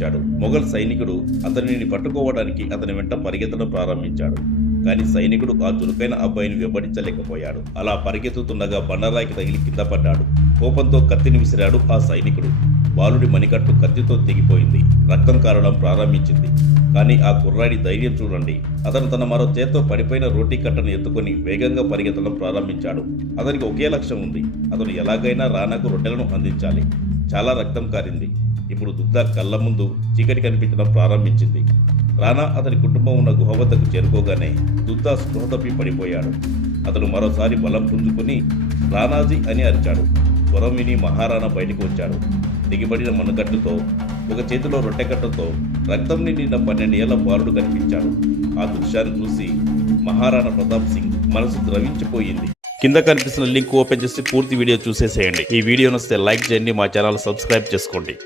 కనిపించాడు. మొఘల్ సైనికుడు అతనిని పట్టుకోవడానికి అతని వెంట పరిగెత్తడం ప్రారంభించాడు. కానీ సైనికుడు ఆ చురుకైన అబ్బాయిని వెంబడించలేకపోయాడు. అలా పరిగెత్తుతుండగా బండరాయికి తగిలి కింద పడ్డాడు. కోపంతో కత్తిని విసిరాడు ఆ సైనికుడు. బాలుడి మణికట్టు కత్తితో తెగిపోయింది. రక్తం కారడం ప్రారంభించింది. కానీ ఆ కుర్రాడి ధైర్యం చూడండి. అతను తన మరో చేత్తో పడిపోయిన రోటీ కట్టను ఎత్తుకొని వేగంగా పరిగెత్తడం ప్రారంభించాడు. అతనికి ఒకే లక్ష్యం ఉంది. అతను ఎలాగైనా రానాకు రొట్టెలను అందించాలి. చాలా రక్తం కారింది. ఇప్పుడు దుద్దా కళ్ళ ముందు చీకటి కనిపించడం ప్రారంభించింది. రానా అతని కుటుంబం ఉన్న గుహ వద్దకు చేరుకోగానే దుద్దా స్పృహ తప్పి పడిపోయాడు. అతను మరోసారి బలం పుంజుకుని రానాజీ అని అరిచాడు. స్వరం విని మహారాణా బయటకు వచ్చాడు. దిగిబడిన మణుకట్టుతో, ఒక చేతిలో రొట్టెకట్టతో రక్తం నిండిన 12 ఏళ్ల బాలుడు కనిపించాడు. ఆ దృశ్యాన్ని చూసి మహారాణా ప్రతాప్ సింగ్ మనసు ద్రవించిపోయింది. కింద కనిపిస్తున్న లింక్ ఓపెన్ చేసి పూర్తి వీడియో చూసేసేయండి. ఈ వీడియో నచ్చితే లైక్ చేయండి, మా ఛానల్ సబ్స్క్రైబ్ చేసుకోండి.